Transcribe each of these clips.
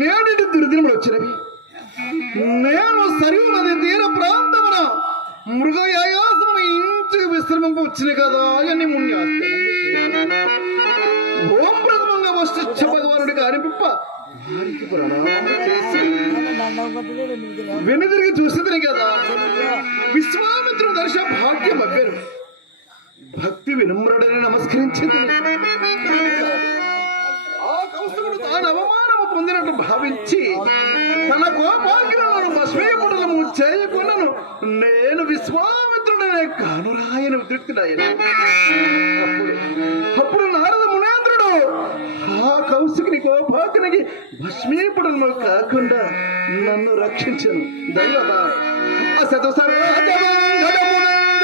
నేటి దుర్దినములు వచ్చినవి. నేను సరియు నది తీర ప్రాంతమున మృగయాసమున ఇంటి విశ్రమింప వచ్చిన కదా అని మున్యాస్తాను ఓం ప్రథమంగా వశిష్ఠ భగవానుడికి అనిపింప వారికి ప్రణామం చేసి వెనుదిరిగి చూసేదని కదా. విశ్వామిత్రుడు పొందినట్టు తన కోపాగ్రహం భస్మీపుడలము చేయకున్నను నేను విశ్వామిత్రుడనే కానురాయన ఉద్రిక్తుడాయన అప్పుడు అప్పుడు నారద మునేంద్రుడు ఆ కౌశికుని కోపాకునికి భస్మీపుడలను కాకుండా నన్ను రక్షించను. దైవత అసతు సర్వాజమంగళమునందు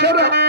chorando.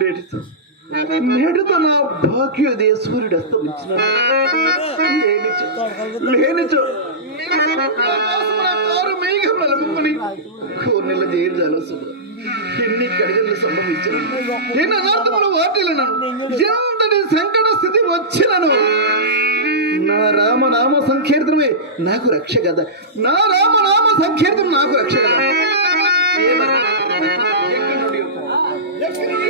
నేటితో నేడుతో నా భాగ్యోదయ సూర్యుడు అస్తమించిన లేనిచో కోర్నెల జైలు జలసుడు ఎన్ని కడిగలు సంభవించను. ఎన్ని అనార్థములు వాటిలను ఎంతటి సంకట స్థితి వచ్చినను. నా రామ నామ సంకీర్తనమే నాకు రక్ష కదా నా రామ నామ సంకీర్తనం నాకు రక్ష కదా ఏమని? ఎక్కడి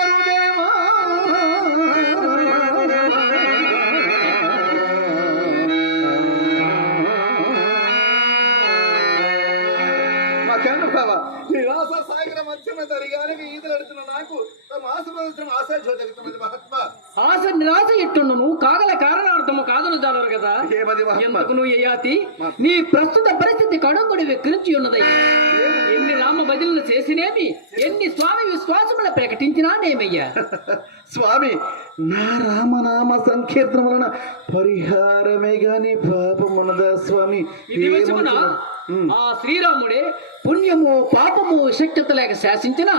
మకనుభవ నిరాశ సాగర మధ్యన తరిగానికి ఈదలడుతున్న నాకు తమ ఆశ ప్రదర్శన ఆశా జోదగుతున్నది మహాత్మ. ఆశ నిరాశ ఎట్టుండును కాగల కారణార్థము కాదను జాలరు కదా? ఏమది మహాత్మ? ఎందుకును యయాతి నీ ప్రస్తుత పరిస్థితి కడుంగుడి విక్రించి ఉన్నదై ఎన్ని రామ భజనలు చేసినేమి? ఎన్ని స్వామి విశ్వాసముల ప్రకటించినా నేమయ్యా. స్వామి నా రామనామ సంకీర్తన వలన పరిహారమే గాని పాపమున్నదా స్వామి? ఇది. ఆ శ్రీరాముడే పుణ్యము పాపము శక్యత లేక శాసించిన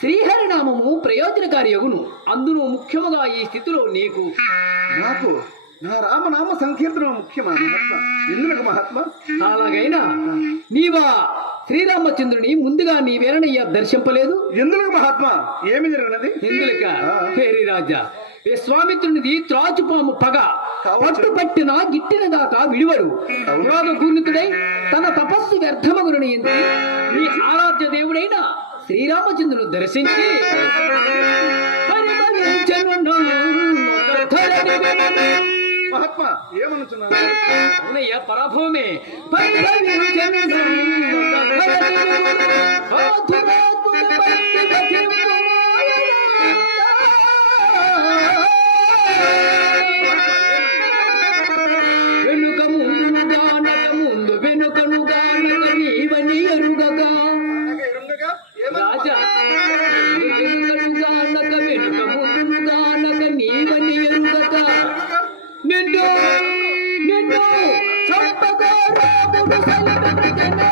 శ్రీహరినామము ప్రయోజనకారి యగును అందును ముఖ్యముగా ఈ స్థితిలో నీకు. నాకు నా రామనామ సంకీర్తన ముఖ్యమా మహాత్మ? ఎందుకు మహాత్మ? అలాగైనా నీవా శ్రీరామచంద్రుని ముందుగా నీ వేరణయ్య దర్శింపలేదు? ఎందుకు మహాత్మా? ఏమి జరిగినది? ఎందులక ఆ. హేరి రాజా విశ్వామిత్రునిది త్రాచుపాము పగ కావచ్చు. పట్టుపట్టిన గిట్టిన దాకా విడివడు అవును. క్రోధ గుణితుడై తన తపస్సు వ్యర్థమగును ఎంచి నీ ఆరాధ్య దేవుడైన శ్రీరామచంద్రుని దర్శించి. మహాత్మా ఏమనుచున్నారు అవునయ్య పరాభవమే నిన్ను నిన్ను చంపగా రాముడు సలిపెట్టెనే.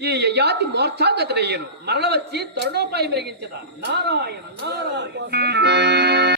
ఈ యయాతి మోర్చాగతుడయ్యను మరల వచ్చి తరుణోపాయం వెలిగించదా నారాయణ నారాయణ